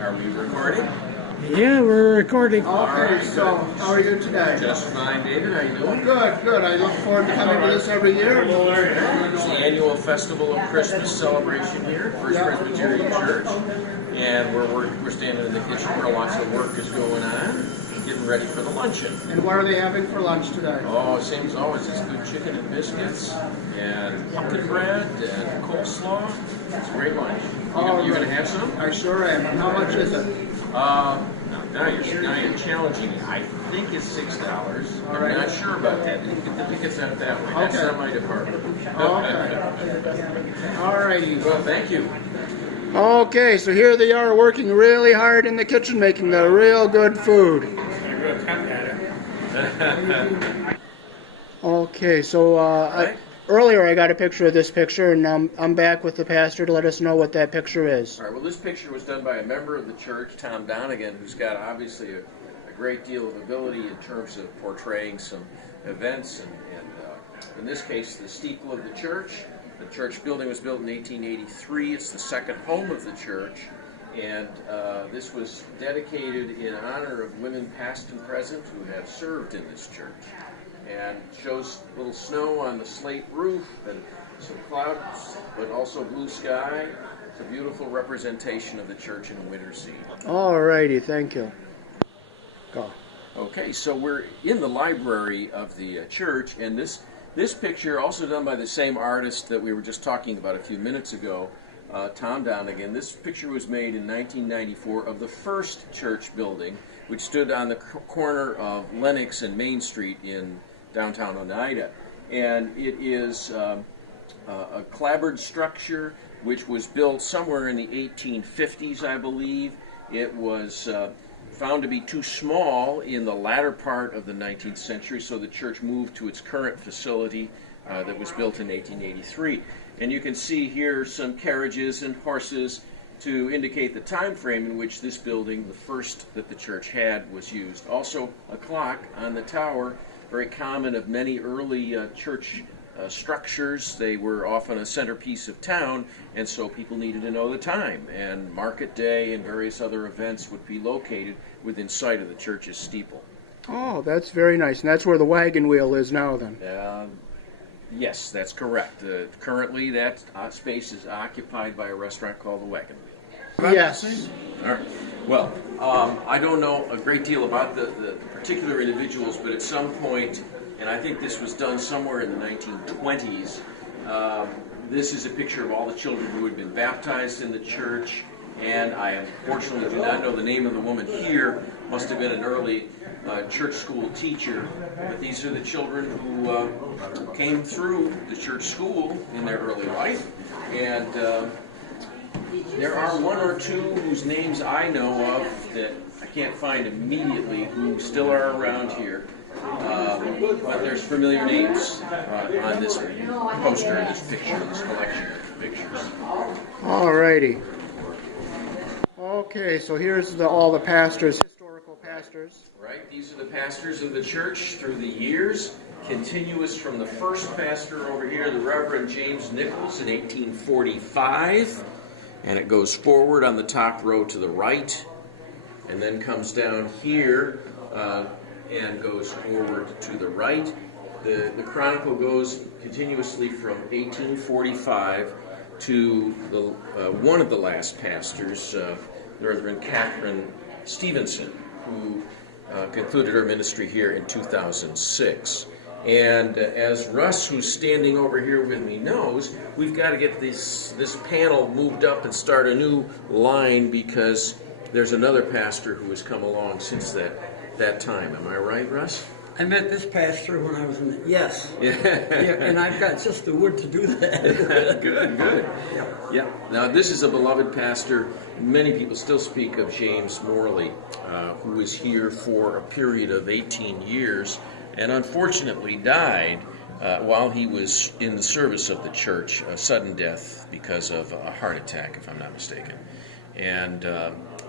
Are we recording? Yeah, we're recording. Okay, so how are you today? Just fine, David. How you doing? Good, good. I look forward to coming to this every year. It's the annual festival of Christmas celebration here at First Presbyterian Church, and we're standing in the kitchen where lots of work is going on, getting ready for the luncheon. And what are they having for lunch today? Oh, same as always. It's good chicken and biscuits, and pumpkin bread, and coleslaw. It's a great lunch. You gonna have some? I sure am. And how much is it? Now you're challenging me. I think it's $6. I'm not sure about that. I think it's not that way. That's not my department. Okay. All righty. Well, thank you. Okay, so here they are working really hard in the kitchen, making the real good food. Okay, so earlier I got a picture of this picture, and I'm back with the pastor to let us know what that picture is. All right, well, this picture was done by a member of the church, Tom Donegan, who's got obviously a great deal of ability in terms of portraying some events, and in this case, the steeple of the church. The church building was built in 1883. It's the second home of the church, and this was dedicated in honor of women past and present who have served in this church. And shows a little snow on the slate roof and some clouds, but also blue sky. It's a beautiful representation of the church in the winter scene. All righty, thank you. Go. Okay, so we're in the library of the church, and this picture, also done by the same artist that we were just talking about a few minutes ago, Tom Donegan. This picture was made in 1994 of the first church building, which stood on the corner of Lenox and Main Street in downtown Oneida. And it is a clapboard structure which was built somewhere in the 1850s, I believe. It was found to be too small in the latter part of the 19th century, so the church moved to its current facility that was built in 1883. And you can see here some carriages and horses to indicate the time frame in which this building, the first that the church had, was used. Also, a clock on the tower, very common of many early church structures. They were often a centerpiece of town, and so people needed to know the time. And market day and various other events would be located within sight of the church's steeple. Oh, that's very nice. And that's where the wagon wheel is now, then. Yes, that's correct. Currently, that space is occupied by a restaurant called the Wagon Wheel. Yes. All right. Well, I don't know a great deal about the particular individuals, but at some point, and I think this was done somewhere in the 1920s, this is a picture of all the children who had been baptized in the church, and I unfortunately do not know the name of the woman here. Must have been an early church school teacher, but these are the children who came through the church school in their early life, and there are one or two whose names I know of that I can't find immediately who still are around here, but there's familiar names on this poster, this picture, this collection of pictures. All righty. Okay, so here's all the pastors, historical pastors. Right, these are the pastors of the church through the years, continuous from the first pastor over here, the Reverend James Nichols in 1845, and it goes forward on the top row to the right, and then comes down here and goes forward to the right. The chronicle goes continuously from 1845 to one of the last pastors, Reverend Catherine Stevenson, who concluded her ministry here in 2006. And as Russ, who's standing over here with me, knows, we've got to get this panel moved up and start a new line because there's another pastor who has come along since that time. Am I right, Russ? I met this pastor when I was in the... Yes. Yeah. And I've got just the wood to do that. Good. Yeah. Now, this is a beloved pastor. Many people still speak of James Morley, who was here for a period of 18 years and unfortunately died while he was in the service of the church, a sudden death because of a heart attack, if I'm not mistaken. And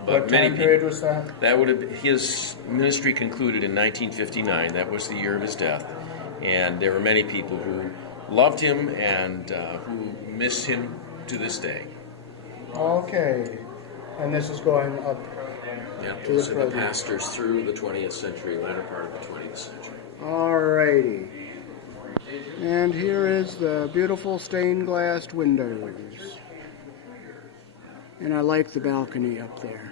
what time period was that? That would have his ministry concluded in 1959. That was the year of his death, and there were many people who loved him and who miss him to this day. Okay. And this is going up. Yeah, To the so the present. pastors through the 20th century, latter part of the 20th century. Alrighty. And here is the beautiful stained glass windows. And I like the balcony up there.